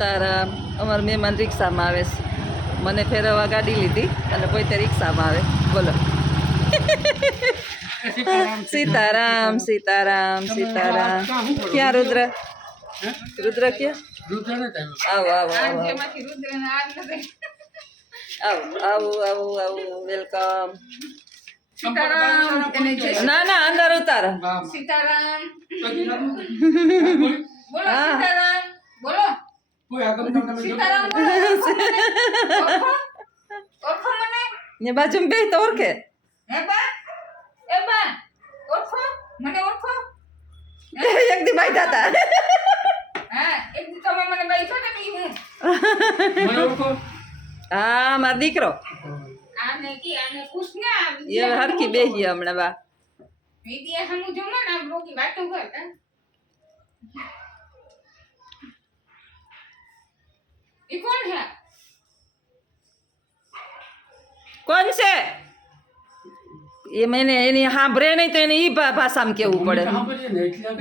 સીતારામ અમારા મહેમાન રિક્ષામાં આવે છે. મને ફેરવવા ગાડી લીધી અને કોઈ તે રિક્ષામાં આવે. બોલો. સીતારામ સીતારામ સીતારામ. ક્યાં રુદ્ર? રુદ્ર ક્યાં? આવો આવો. આવો આવો આવો આવો વેલકમ. ના ના અંદર ઉતારો. સીતારામ. હા. સીતારામ બોલો સીતારામ બોલો ઓળખો? ઓળખો મને ને બાજુ બે તો ઓળખે. હે બા? એ બા ઓળખો? મને ઓળખો? એક દી બાઈ હતા હા એક દી તમે મને બેઠો ને ઈ હું. હા મારો દીકરો. આને કી આને પૂછ ને એ હરખી બેહી હમણાં બા. વિદ્યા હમુ જો ને વાતો કા ઈ કોણ હે કોણ છે એ મને એની સાંભળે નહીં તો એને ઈ ભા- ભાષામાં કેવું પડે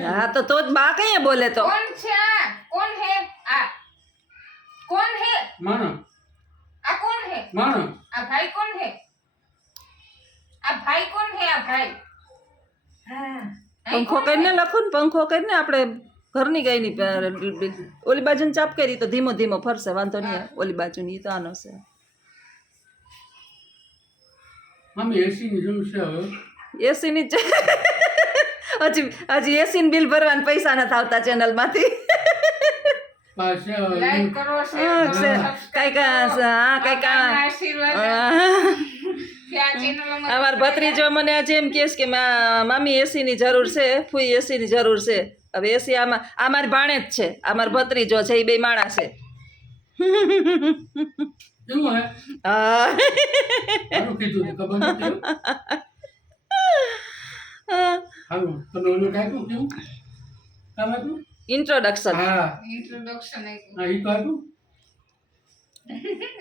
હા તો તો જ બા કઈ બોલે તો કોણ છે આ કોણ હે આ કોણ હે આ કોણ હે આ ભાઈ કોણ હે આ ભાઈ કોણ હે આ ભાઈ હા પંખો કરીને લખો ને પંખો કરીને આપણે ઘરની ગઈ ની ઓલી બાજુને ચાપ કરી તો ધીમો ધીમો ફરશે વાંધો નહીં. ઓલી બાજુની ઈ તો આનો છે. એસી ની હજી હજી એસી ને બિલ ભરવાના પૈસા નથી આવતા ચેનલમાંથી અમાર ભત્રીજો મને આજે એમ કહે કે મા- મામી એસી ની જરૂર છે ફૂઈ એસી ની જરૂર છે. હવે એસી આમાં આ મારી ભાણે જ છે આ મારી ભત્રીજો છે એ બે માણા છે. હા. ઇન્ટ્રોડક્શન ઇન્ટ્રોડક્શન આપ્યું?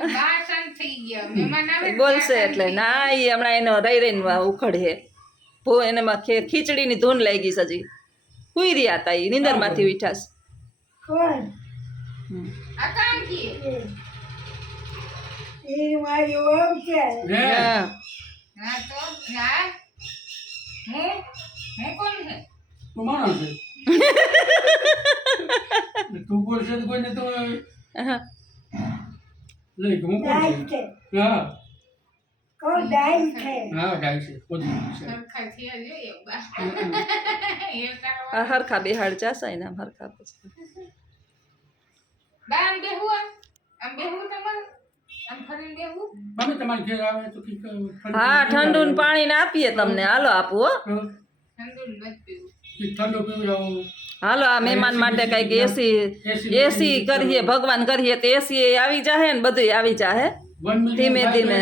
બા શાંત થઈ ગયા. મહેમાન આવે ને બોલશે એટલે. ના એ હમણાં એનો રહી રહીને ઉખડે. ભો એનામાં ખે ખીચડીની ધૂન લાગી ગઈ સજી હુઈ રહ્યા હતા એ નીંદરમાંથી માંથી તો હું કોણ હે તું બોલશે તો કોઈને તો લઈ હું કોણ છું હા હા ગાય છે સરખા થયા જોઈએ બા હરખા બેહાડ જાસાય ને આમ હરખા પછી બા આમ બેહું આમ આમ બેહું તમારે આમ ફરીને બેહું તમે તમારે ઘેર આવે તો કંઈક ઠંડુ હા ઠંડુ ને પાણી ને આપીએ તમને હાલો આપું હો તો ઠંડુ નથી પીવું કંઈક ઠંડુ પીવડાવો હાલો આ મહેમાન માટે કંઈક એસી એસી કરીએ ભગવાન કરીએ તો એસી આવી જાહે ને બધું આવી જાહે વન ધીમે ધીમે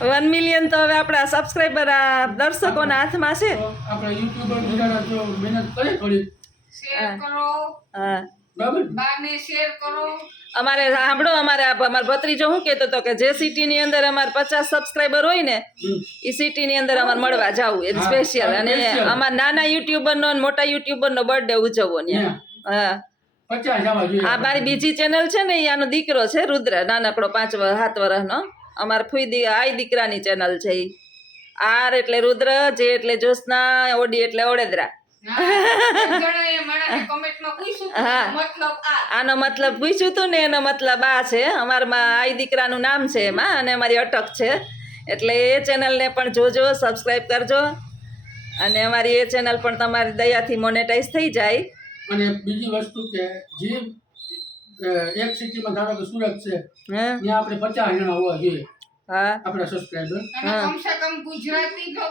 વન મિલિયન તો હવે આપણા સબસ્ક્રાઈબર આ દર્શકોના હાથમાં છે. આપણા યુટ્યુબર બિચારા જો મહેનત કરે થોડી. શેર કરો. હા. બાને શેર કરો. અમારે સાંભળો અમારે આ અમારો ભત્રીજો શું કહેતો હતો કે જે સિટીની અંદર અમારે પચાસ સબસ્ક્રાઈબર હોય ને. એ સિટીની અંદર અમારે મળવા જવું. એ સ્પેશિયલ અને. અમારા નાના યુટ્યુબરનો અને મોટા યુટ્યુબરનો બર્થડે ઉજવવો ને. હા. આ મારી બીજી ચેનલ છે ને એ આનો દીકરો છે રુદ્ર. નાનકડો પાંચ સાત વર્ષનો. અમાર ફુઈ દી આઈ દીકરાની ચેનલ છે આર એટલે રુદ્ર જે એટલે જ્યોત્સના ઓડી એટલે ઓડેદરા. આનો મતલબ પૂછ્યું હતું ને એનો મતલબ આ છે. અમારમાં આઈ દીકરાનું નામ છે એમાં અને અમારી અટક છે. એટલે એ ચેનલને પણ જોજો સબસ્ક્રાઈબ કરજો. અને અમારી એ ચેનલ પણ તમારી દયાથી મોનેટાઈઝ થઈ જાય. અને બીજી વસ્તુ કે જે એક સિટીમાં ધારો કે સુરત છે હા? ત્યાં આપણે પચાસ જણા હોવા જોઈએ. આપણા સબસ્ક્રાઈબર કમસે કમ ગુજરાતી જો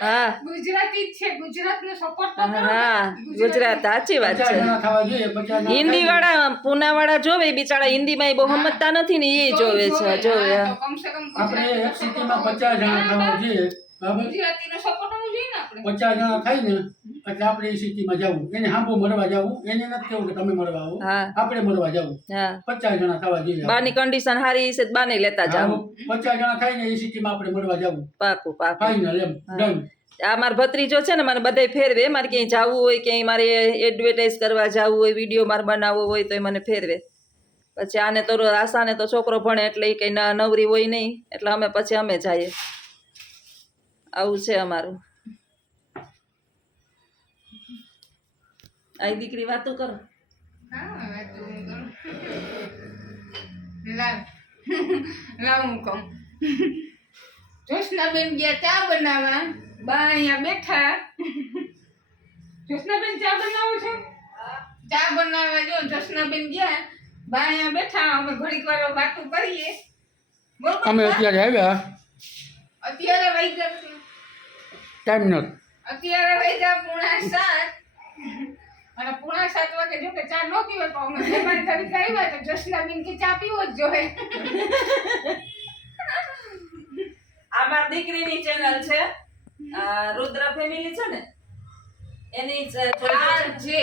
હા. ગુજરાતી જ છે ગુજરાતને સપોર્ટ હા ગુજરાત સાચી વાત છે. હિન્દી વાળા પુના વાળા જોવે બિચારા હિન્દીમાં માં બહુ સમજતા નથી ને એ જોવે છે જોવે આપણે એક સિટીમાં પચાસ જણા થવા જોઈએ. પચાસ જણા થાય ને એટલે આપણે એ સિટીમાં જવું. એને હાંભો મળવા જવું. એને નથી કેવું કે તમે મળવા આવો. આપણે મળવા જવું. પચાસ જણા થવા જોઈએ બાની કન્ડિશન હારી છે બાને લેતા જાવ પચાસ જણા થાય ને એ સિટીમાં આપણે મળવા જવું. પાકું પાકું. ફાઇનલ એમ. ડન આ મારા ભત્રીજો છે ને મને બધાય ફેરવે. મારે ક્યાંય જવું હોય ક્યાંય મારે એડવર્ટાઈઝ કરવા જવું હોય વીડિયો મારે બનાવવો હોય તો એ મને ફેરવે. પછી આને તો આશાને તો છોકરો ભણે એટલે એ કંઈ નવરી હોય નહીં. એટલે અમે પછી અમે જઈએ. આવું છે અમારું. આ દીકરી વાતો કરો. હા વાતું હું કરું. લાવ. લાવ હું કહું. જોશનાબેન ગયા ચા બનાવવા. બા અહીંયા બેઠા. જોશનાબેન ચા બનાવો છો? ચા બનાવવા જો જોશનાબેન ગયા. બા અહીંયા બેઠા. અમે ઘડીક વાર વાતું કરીએ. અમે અત્યારે આવ્યા. અત્યારે વહી ગયા ટાઈમ નો અત્યારે વહી ગયા પૂણા સાત. અને પૂણા સાત વાગે જો કે ચા ન પીવે તો અમે મહેમાન તરીકે આવ્યા તો જોશનાબેન કે ચા પીવો જ જોઈએ આ મારી દીકરીની ચેનલ છે રુદ્ર ફેમિલી છે ને એની આર છે. જે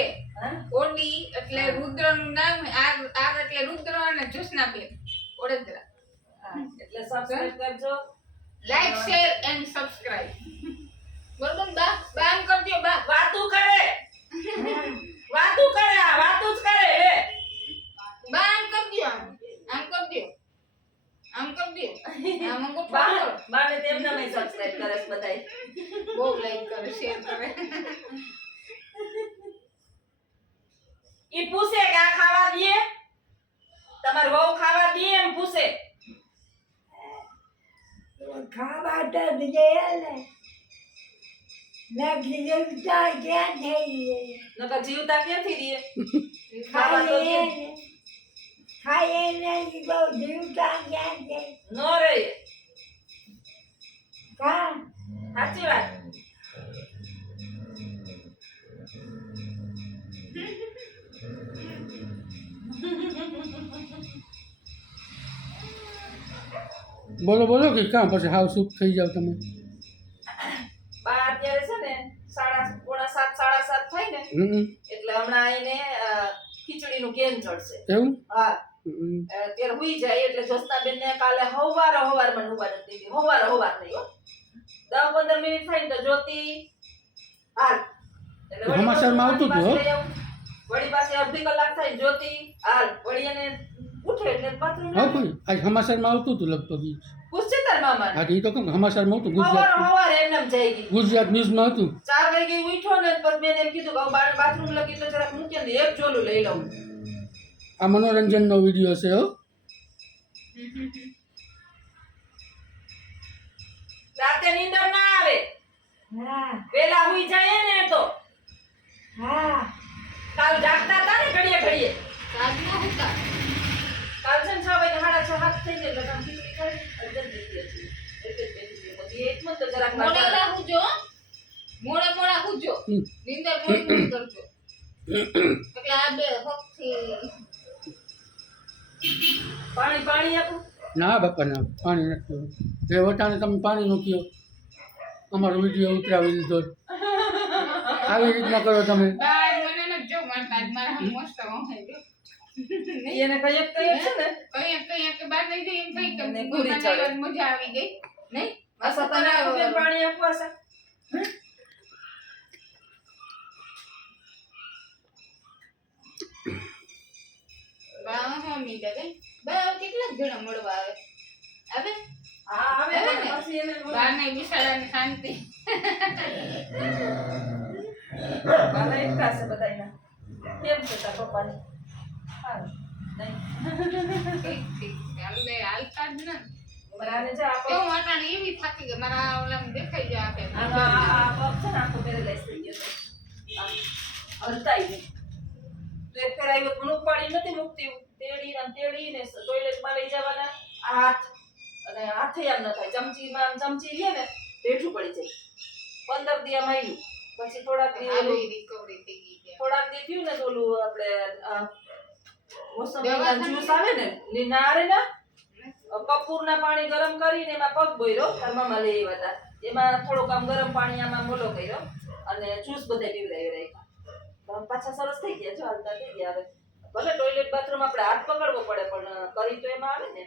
ઓડી એટલે રુદ્રનું નામ આગ એટલે રુદ્ર અને જોશનાબેન ઓડેદરા હા, એટલે સબસ્ક્રાઇબ કરજો. લાઈક શેર એન્ડ સબસ્ક્રાઇબ બરોબર બા? બામ કરજો બા. વાતું કરે. વાતું કરે આ વાતું જ કરે લે. બા આમ કરજો આમ. કર કરજો આમ કરજો આમ અંગૂઠો બા. બાને તેમના મેં સબસ્ક્રાઇબ કરે છે બધાય. બહુ લાઈક કરે શેર કરે. ઈ પૂછે કે આ ખાવા દે તમાર વહુ ખાવા દે એમ પૂછે. ખાવા તો દે ને. મેં કીધું તો ક્યાં થઈ ગઈ નકર જીવતા ક્યાંથી રહીએ? ખાવા તો દે. ખાઈએ ને ખાઈએ ને ઈ બહુ જીવતા ક્યાં નો રહે કા સાચી વાત. બોલો બોલો કે કાં પછી હાવ સુખ થઈ જાવ તમે બા અત્યારે છે ને સાડા પોણા સાત સાડા સાત થાય ને હમ એટલે હમણાં આઈને ખીચડીનું કેન ચડશે એવું હા. હમ. અત્યારે હુઈ જાય એટલે જોસ્નાબેન ને કાલે હવાર હવાર મને ઊભા નથી દીધી હવાર હવાર નહીં હો. દસ પંદર મિનિટ થાય ને તો જ્યોતિ હાલ. સમાચારમાં આવતું હતું, પાસે વળી પાસે અડધી કલાક થાય જ્યોતિ હાલ. વળી એને ઉઠે એટલે બાથરૂમ આજ સમાચારમાં આવતું હતું લગભગ હા તો એ તો કહું કે સમાચારમાં હવાર ગુજરાત હવાર એમને એમ જઈ ગઈ. ગુજરાત ન્યૂઝમાં હતું. ચાર વાગે ઉઠ્યો ને પર મેં એમ કીધું કે હું બાથરૂમ લગી તો જરાક મૂકે ને એક ચોલું લઈ લઉં. આ મનોરંજનનો વીડિયો છે હો. રાતે નીંદર ના આવે. હા. વેલા હુઈ જાય ને તો. હા. કાલ જાગતા હતા ને ઘડીએ ઘડીએ. રાજનો હુકા કાલ છે ને છ વાગે સાડા છ હાથ થઈ જાય મોડે મોડા મોડા હુજો. હમ. મોડી મોડી કરજો. એટલે આ બે હકથી પાણી પાણી આપું. ના બાપા ના. પાણી નથી. એ વટાણે તમે પાણી નો પીઓ અમારો વીડિયો ઉતરાવી દીધો આવી રીતના કરો તમે. એને કઈ કઈ છે ને. કઈ કઈ કે બાર નહીં જઈ એમ કઈ કે પૂરી ચડે. મજા આવી ગઈ. નહીં. સતાને પાણી આપવા છે. મીડા ગઈ બા કેટલા જણા મળવા આવે? આવે? હા હવે હવે ને? પછી એને બા ને બિચારાની શાંતિ. બાલા એકલા છે બધાયના. કેમ છે તાર પપ્પાને? સારું. હાથ અને હાથે આમ ન થાય ચમચીમાં આમ ચમચી લે ને તો પડી જાય પંદર દી આમ આવ્યું પછી થોડાક દી હાલો ઓલું- રિકવરી થઈ ગઈ કે થોડાક દિવસ થયું ને ઓલું આપણે મોસંબીના જ્યુસ આવે ને ની ના ને કપૂરના પાણી ગરમ કરીને એમાં પગ બોયરો મામા લઈ આવ્યા હતા એમાં થોડુંક આમ ગરમ પાણી આમાં મોલો કર્યો અને જ્યુસ બધા પીવડાવી રાખ્યા. પાછા સરસ થઈ ગયા જો હાલતા થઈ ગયા હવે. ભલે ટોયલેટ બાથરૂમ આપણે હાથ પકડવો પડે પણ કરી તો એમાં આવે ને.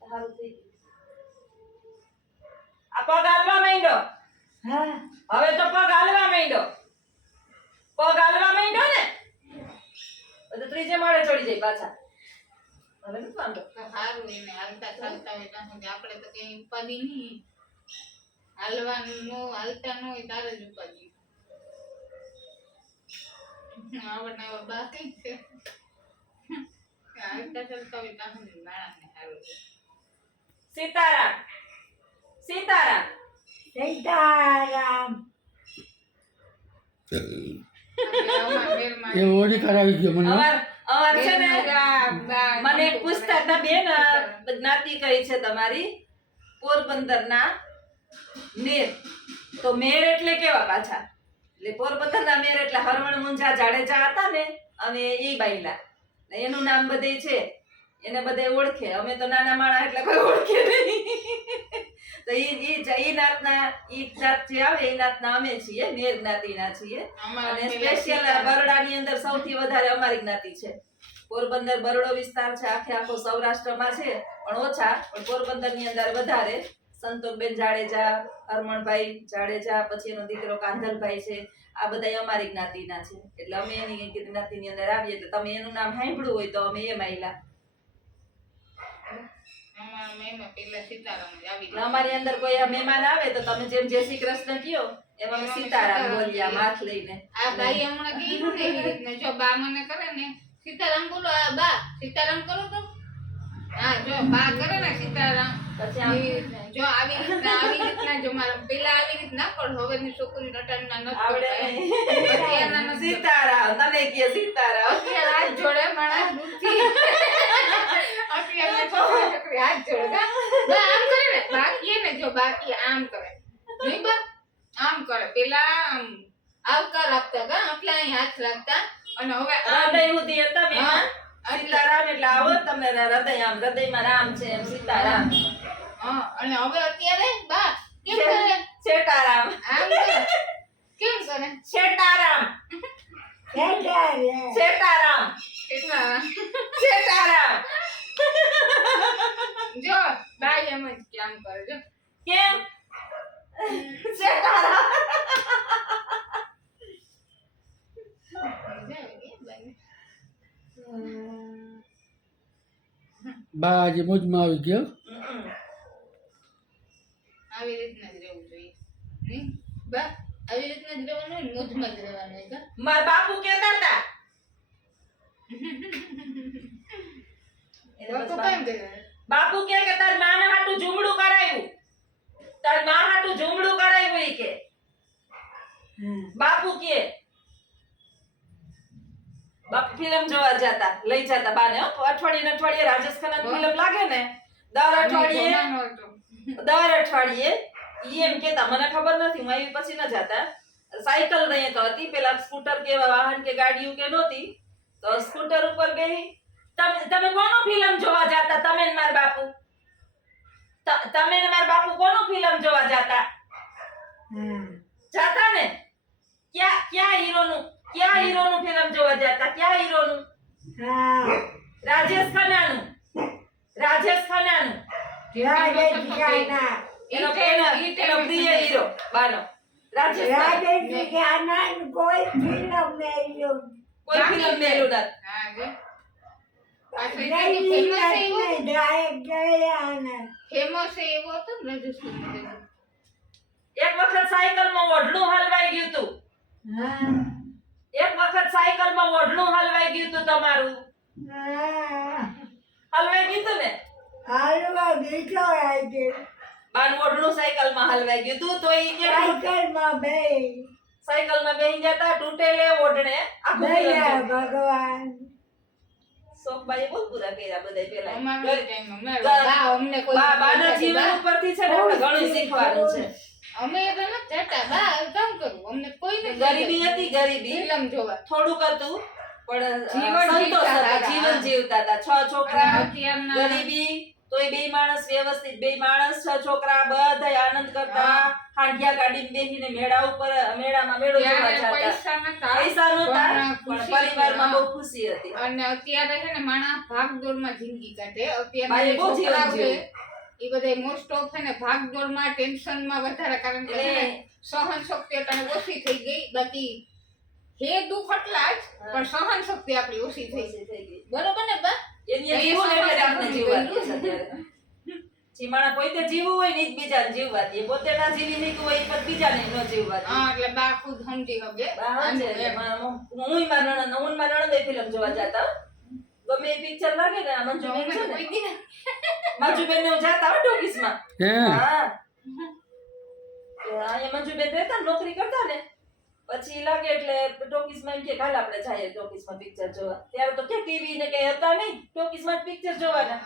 સારું થઈ ગયું. આ પગ હાલવા માંડ્યો? હવે તો પગ હાલવા માંડ્યો. પગ હાલવા માંડ્યો ને? બધું ત્રીજે માળે ચડી જાય પાછા. હવે નથી વાંધો? સારું એને હાલતા ચાલતા હોય ત્યાં સુધી આપણે તો કઈ ઉપાધિ નહીં હાલવાનું નો હાલતા ન હોય તારે જ ઉપાધિ. આવડને આવા બાકી છે. હાલતા ચાલતા હોય ત્યાં સુધી માણસને સારું છે. સીતારામ. સીતારામ. સીતારામ. અમારા ઓડી કરાવી ગયો મને. અવાર અવાર છે ને મને એક પૂછતા હતા બેન જ્ઞાતિ કઈ છે તમારી? પોરબંદરના મેર. તો મેર એટલે કેવા પાછા? એટલે પોરબંદરના મેર એટલે હરવણ મુંજા જાડેજા હતા ને અને એ બાઈલા એનું નામ બધે છે. એને બધે ઓળખે. અમે તો નાના માણા એટલે કોઈ ઓળખે નહીં. તો એ ઈ જ- નાતના ઈ જાત જે આવે એ નાતના અમે છીએ મેર જ્ઞાતિના છીએ. અને સ્પેશિયલ બરોડાની અંદર સૌથી વધારે અમારી જ્ઞાતિ છે. પોરબંદર બરોડો વિસ્તાર છે આખે આખો સૌરાષ્ટ્રમાં છે પણ ઓછા પણ પોરબંદરની અંદર વધારે. સંતોષબેન જાડેજા હરમણભાઈ જાડેજા પછી એનો દીકરો કાંધલભાઈ છે આ બધા અમારી જ્ઞાતિના છે. એટલે અમે એની જ્ઞાતિની અંદર આવીએ એટલે તમે એનું નામ સાંભળ્યું હોય તો અમે એ માયલા અમારા અંદર કોઈ મહેમાન આવે તો તમે જેમ જય શ્રી કૃષ્ણ કયો એમાં સીતારામ બોલ્યા માથ લઈને. આ ભાઈ હમણાં કીધું ને એવી રીતના. જો બા મને કરે ને સીતારામ બોલો આ બા સીતારામ કરો તો. હા જો બા કરે ને સીતારામ. જો આવી રીતના આવી રીતના જો મારા પેલા આવી રીતના પણ હવેની છોકરી નટાણના નથી આવડે કરતા. નથી સીતારામ તને કે સીતારામ. જોડે માણસ દુઃખી અત્યારના છોકરા છોકરી હાથ જોડે કા? બા આમ કરે ને. બાકી ને જો બાકી આમ કરે. નહીં બા આમ કરે. પેલા આમ આવકાર આપતા કા આટલા અહીં હાથ રાખતા. અને હવે આ હૃદય સુધી હતા હા. સીતારામ એટલે આવો તમને હૃદય આમ હૃદયમાં રામ છે એમ સીતારામ. હા અને હવે અત્યારે બા કેમ કરે? છેટારામ. આમ કરે? કેમ કરે? છેટારામ. છેટારામ. શેટારામ કેટલા? શેટારામ જો બા એમ જ કામ કરે જો. કેમ? છે તારા આવી બા આજે મોજમાં આવી ગયો? આવી રીતના જ રહેવું જોઈએ. બા આવી રીતના જ રહેવાનું હોય મોજમાં જ રહેવાનું મારા બાપુ કહેતા હતા. એ તો કેમ કરે? બાપુ કે કે તાર માના હાટું ઝુમડું કરાવ્યું તાર મા હાટું ઝુમડું કરાવ્યું ઈ કે બાપુ કે બાપ ફિલ્મ જોવા જતા લઈ જતા બાને હો. અઠવાડિયે ને અઠવાડિયે રાજેશ ખન્નાની ફિલ્મ લાગે ને દર અઠવાડિયે જમાનો હતો. દર અઠવાડિયે ઈ એમ કેતા મને ખબર નથી હું આવી પછી ન જાતા સાયકલ નહીં તો હતી પેલા સ્કૂટર કે એવા વાહન કે ગાડીઓ કે નહોતી તો સ્કૂટર ઉપર બેહી તમે તમે કોનું ફિલ્મ જોવા જાતા? તમે ને મારા બાપુ? ત- તમે ને મારા બાપુ કોનું ફિલ્મ જોવા જાતા? જાતા ને? ક્યાં ક્યાં હીરોનું ક્યાં હીરોનું ફિલ્મ જોવા જાતા? ક્યાં હીરોનું? હા. રાજેશ ખન્નાનું. રાજેશ ખન્નાનું. રાજેશ ખાના એનો ઈ એનો? ટાઈમ- ઈ એનો ટાઈમે પ્રિય હીરો. બાનો. રાજેશ ખન્ના. રાજેશ ખાના કોઈ ફિલ્મ નહીં કોઈ ફિલ્મ મેલું નથી. એક વખત સાયકલમાં ઓઢણું હલવાઈ ગયું તું. એક વખત સાયકલમાં ઓઢણું હલવાઈ ગયું તું તમારું. હલવાઈ ગયું તું ને? હાલવા ગયું બાનું ઓઢણું સાયકલમાં હલવાઈ ગયું તું તો ઈ કે સાયકલમાં બે સાયકલમાં બેહી જતા તૂટેલે ઓઢણે આ ભગવાન. સોમબાઈ બહુ પૂરા કર્યા બધાય પેલા. અમારો ટાઈમ અમારો બા- બા અમને કોઈ બાના જીવન ઉપરથી છે ને આપણે ઘણું શીખવાનું છે અમે તો નથી જતા બા કામ કરું અમને કોઈ ગરીબી હતી ગરીબી. ફિલ્મ જોવા. થોડુંક હતું પણ જીવન સંતોષ જીવતા હતા હતા. જીવન જીવતા હતા. છ છોકરા ગરીબી તોય બે માણસ વ્યવસ્થિત. બે માણસ છ છોકરા બધા આનંદ કરતા. હાંડિયા ગાડીમાં બેસીને મેળા ઉપર મેળામાં મેળો જોવા જતા. પૈસા નતા પૈસા પણ પરિવારમાં બહુ ખુશી હતી. અને અત્યારે છે ને માણસ ભાગદોડમાં જિંદગી કાઢે. અત્યારે બહુ જીવન છે એ બધા મોસ્ટ ઓફ છે ને ભાગદોડમાં ટેન્શનમાં વધારે કારણ કે સહન શક્તિ અત્યારે ઓછી થઈ ગઈ. બાકી હે દુઃખ એટલા જ પણ સહન શક્તિ આપણી ઓછી થઈ ગઈ. બરોબર ને બા? એની આપણે અત્યારે. જે માણસ પોતે જીવવું હોય ને બીજાને જીવવા દે પોતે ના જીવી નીકળવું હોય પણ બીજાને ન જીવવા દે હા એટલે બા ખુદ સમજી મા- હુંય મારા નણંદ હું મારા નણંદે ફિલ્મ જોવા જતા ગમે એ પિક્ચર લાગે ને મંજુબેન છે ને. મંજુબેન ને હું જતા હો ટોકીસમાં. હા? અહીંયા મંજુબેન રહેતા ને, નોકરી કરતા ને પછી લાગે એટલે ટોકીસમાં એમ કે કાલ આપણે જઈએ ટોકીસમાં પિક્ચર જોવા. ત્યારે તો કે ટીવી ને કઈ હતા નહીં ટોકીસમાં પિક્ચર જોવાના.